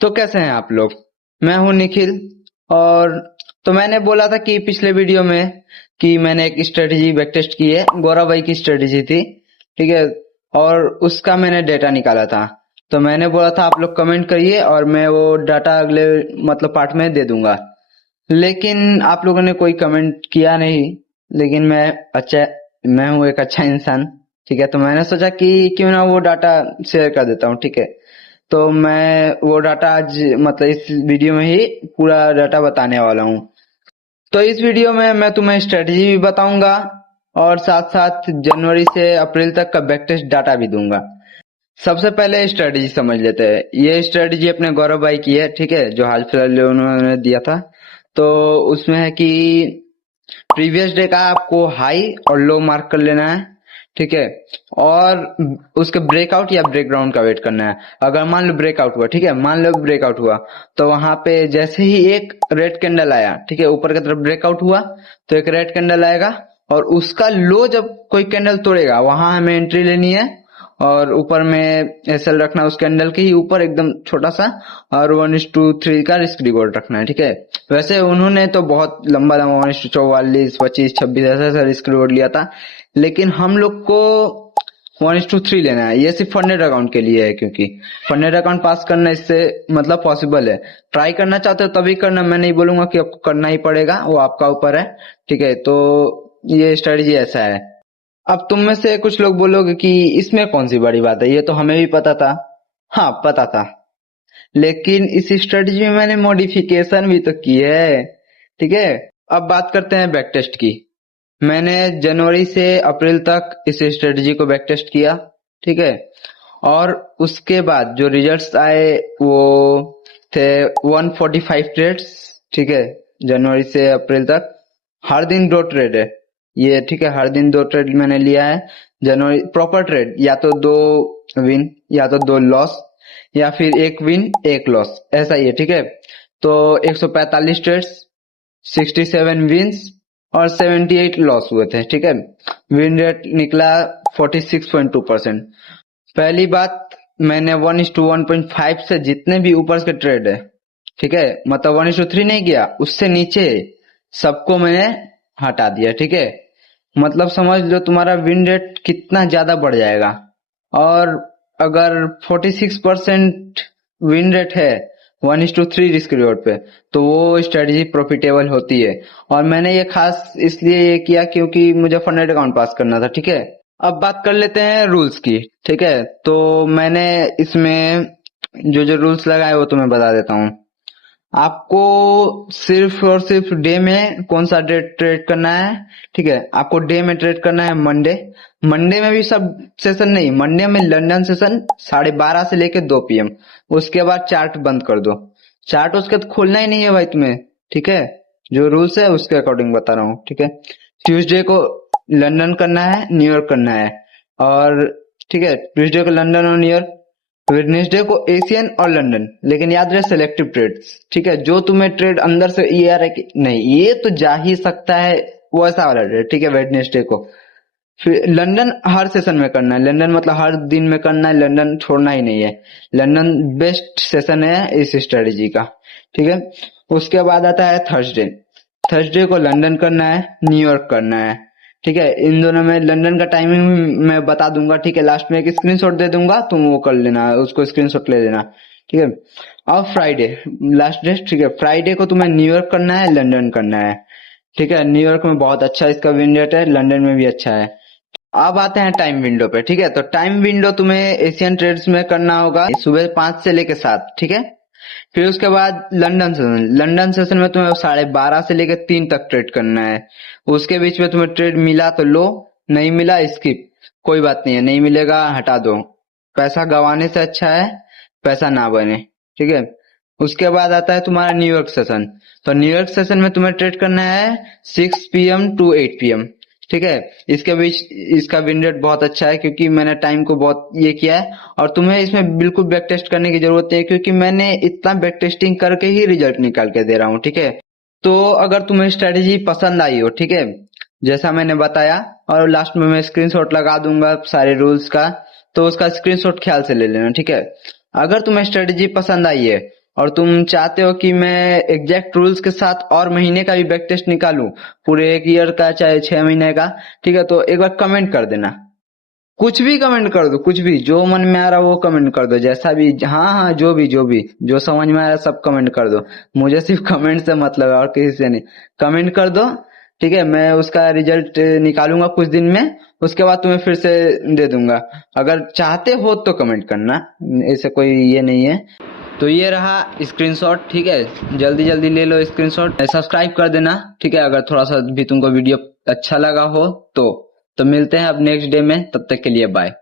तो कैसे हैं आप लोग। मैं हूं निखिल। और तो मैंने बोला था कि पिछले वीडियो में कि मैंने एक स्ट्रेटजी बैक टेस्ट की है, गौरव भाई की स्ट्रेटजी थी। ठीक है। और उसका मैंने डेटा निकाला था। तो मैंने बोला था आप लोग कमेंट करिए और मैं वो डाटा अगले मतलब पार्ट में दे दूंगा। लेकिन आप लोगों ने कोई कमेंट किया नहीं। लेकिन मैं हूँ एक अच्छा इंसान। ठीक है, तो मैंने सोचा कि क्यों ना वो डाटा शेयर कर देता हूँ। ठीक है। तो मैं वो डाटा आज मतलब इस वीडियो में ही पूरा डाटा बताने वाला हूँ। तो इस वीडियो में मैं तुम्हें स्ट्रेटजी भी बताऊंगा और साथ साथ जनवरी से अप्रैल तक का बैक टेस्ट डाटा भी दूंगा। सबसे पहले स्ट्रेटजी समझ लेते हैं। ये स्ट्रेटजी अपने गौरव भाई की है, ठीक है, जो हाल फिलहाल उन्होंने दिया था। तो उसमें है कि प्रीवियस डे का आपको हाई और लो मार्क कर लेना है। ठीक है। और उसके ब्रेकआउट या ब्रेकडाउन का वेट करना है। अगर मान लो ब्रेकआउट हुआ, ठीक है, मान लो ब्रेकआउट हुआ, तो वहां पे जैसे ही एक रेड कैंडल आया, ठीक है, ऊपर की तरफ ब्रेकआउट हुआ, तो एक रेड कैंडल आएगा और उसका लो जब कोई कैंडल तोड़ेगा वहां हमें एंट्री लेनी है। और ऊपर में एसएल रखना उस कैंडल के ही ऊपर एकदम छोटा सा। और 1:3 का रिस्क रिवॉर्ड रखना है। ठीक है। वैसे उन्होंने तो बहुत लंबा लंबा 1:44, 25, 26 ऐसा ऐसा रिस्क रिवॉर्ड लिया था। लेकिन हम लोग को 1:3 लेना है। ये सिर्फ फंडेड अकाउंट के लिए है, क्योंकि फंडेड अकाउंट पास करना इससे मतलब पॉसिबल है। ट्राई करना चाहते हो तभी करना, मैं नहीं बोलूंगा कि आपको करना ही पड़ेगा, वो आपका ऊपर है। ठीक है। तो ये स्ट्रेटजी ऐसा है। अब तुम में से कुछ लोग बोलोगे कि इसमें कौन सी बड़ी बात है, ये तो हमें भी पता था। हाँ, पता था। लेकिन इस स्ट्रेटजी में मैंने मॉडिफिकेशन भी तो की है। ठीक है। अब बात करते हैं बैक टेस्ट की। मैंने जनवरी से अप्रैल तक इस स्ट्रेटजी को बैक टेस्ट किया। ठीक है। और उसके बाद जो रिजल्ट्स आए वो थे 145 ट्रेड्स। ठीक है। जनवरी से अप्रैल तक हर दिन 2 ट्रेड है ये। ठीक है, हर दिन 2 ट्रेड मैंने लिया है। जनवरी प्रॉपर ट्रेड, या तो 2 विन या तो 2 लॉस, या फिर 1 विन 1 लॉस, ऐसा ही है। ठीक है। तो 145 ट्रेड्स, 67 विन्स और 78 लॉस हुए थे। ठीक है। विन रेट निकला 46.2%। पहली बात, मैंने 1:1.5 से जितने भी ऊपर के ट्रेड है, ठीक है, मतलब 1:3 नहीं किया, उससे नीचे सबको मैंने हटा दिया। ठीक है। मतलब समझ लो तुम्हारा विन रेट कितना ज्यादा बढ़ जाएगा। और अगर 46% विन रेट है 1:3 रिस्क रिवॉर्ड पे, तो वो स्ट्रेटजी प्रॉफिटेबल होती है। और मैंने ये खास इसलिए ये किया क्योंकि मुझे फंडेड अकाउंट पास करना था। ठीक है। अब बात कर लेते हैं रूल्स की। ठीक है। तो मैंने इसमें जो जो रूल्स लगाए वो तुम्हें बता देता हूँ। आपको सिर्फ और सिर्फ डे में कौन सा डे ट्रेड करना है। ठीक है। आपको डे में ट्रेड करना है मंडे। मंडे में भी सब सेशन नहीं, मंडे में लंदन सेशन 12:30 से लेके 2 PM। उसके बाद चार्ट बंद कर दो। चार्ट उसके बाद खोलना ही नहीं है भाई तुम्हें। ठीक है। जो रूल्स है उसके अकॉर्डिंग बता रहा हूँ। ठीक है। ट्यूसडे को लंदन करना है, न्यूयॉर्क करना है। और ठीक है, ट्यूसडे को लंदन और न्यूयॉर्क, वेडनेसडे को एशियन और लंदन। लेकिन याद रहे सेलेक्टिव ट्रेड्स। ठीक है। जो तुम्हें ट्रेड अंदर से ये आ रहा है कि नहीं ये तो जा ही सकता है, वो ऐसा वाला ट्रेड। ठीक है। वेडनेसडे को फिर लंदन हर सेशन में करना है। लंदन मतलब हर दिन में करना है, लंदन छोड़ना ही नहीं है। लंदन बेस्ट सेशन है इस स्ट्रेटजी का। ठीक है। उसके बाद आता है थर्सडे। थर्सडे को लंदन करना है, न्यूयॉर्क करना है। ठीक है। इन दोनों में लंदन का टाइमिंग मैं बता दूंगा। ठीक है। लास्ट में एक स्क्रीनशॉट दे दूंगा, तुम वो कर लेना, उसको स्क्रीनशॉट ले लेना। ठीक है। और फ्राइडे लास्ट डे। ठीक है। फ्राइडे को तुम्हें न्यूयॉर्क करना है, लंदन करना है। ठीक है। न्यूयॉर्क में बहुत अच्छा इसका विन रेट है, लंदन में भी अच्छा है। अब आते हैं टाइम विंडो पे। ठीक है। तो टाइम विंडो तुम्हें एशियन ट्रेड्स में करना होगा सुबह 5 से लेके 7। ठीक है। फिर उसके बाद लंदन सेशन। लंदन सेशन में तुम्हें 12:30 से लेकर 3 तक ट्रेड करना है। उसके बीच में तुम्हें ट्रेड मिला तो लो, नहीं मिला स्किप। कोई बात नहीं है, नहीं मिलेगा हटा दो। पैसा गंवाने से अच्छा है पैसा ना बने। ठीक है। उसके बाद आता है तुम्हारा न्यूयॉर्क सेशन। तो न्यूयॉर्क सेशन में तुम्हें ट्रेड करना है 6 PM to 8 PM। ठीक है। इसके बीच इसका विन रेट बहुत अच्छा है क्योंकि मैंने टाइम को बहुत ये किया है। और तुम्हें इसमें बिल्कुल बैक टेस्ट करने की जरूरत है क्योंकि मैंने इतना बैक टेस्टिंग करके ही रिजल्ट निकाल के दे रहा हूँ। ठीक है। तो अगर तुम्हें स्ट्रेटेजी पसंद आई हो, ठीक है, जैसा मैंने बताया, और लास्ट में मैं स्क्रीनशॉट लगा दूंगा सारे रूल्स का, तो उसका स्क्रीनशॉट ख्याल से ले लेना। ठीक है। अगर तुम्हें स्ट्रेटेजी पसंद आई है और तुम चाहते हो कि मैं एग्जैक्ट रूल्स के साथ और महीने का भी बैक टेस्ट निकालूं, पूरे 1 ईयर का चाहे 6 महीने का, ठीक है, तो एक बार कमेंट कर देना। कुछ भी कमेंट कर दो, कुछ भी जो मन में आ रहा वो कमेंट कर दो, जैसा भी, हाँ हाँ, जो भी जो समझ में आ रहा सब कमेंट कर दो। मुझे सिर्फ कमेंट से मतलब है और किसी से नहीं। कमेंट कर दो, ठीक है, मैं उसका रिजल्ट निकालूंगा कुछ दिन में, उसके बाद तुम्हें फिर से दे दूंगा। अगर चाहते हो तो कमेंट करना, ऐसे कोई ये नहीं है। तो ये रहा स्क्रीनशॉट, ठीक है, जल्दी जल्दी ले लो स्क्रीनशॉट, सब्सक्राइब कर देना, ठीक है, अगर थोड़ा सा भी तुमको वीडियो अच्छा लगा हो तो मिलते हैं अब नेक्स्ट डे में, तब तक के लिए बाय।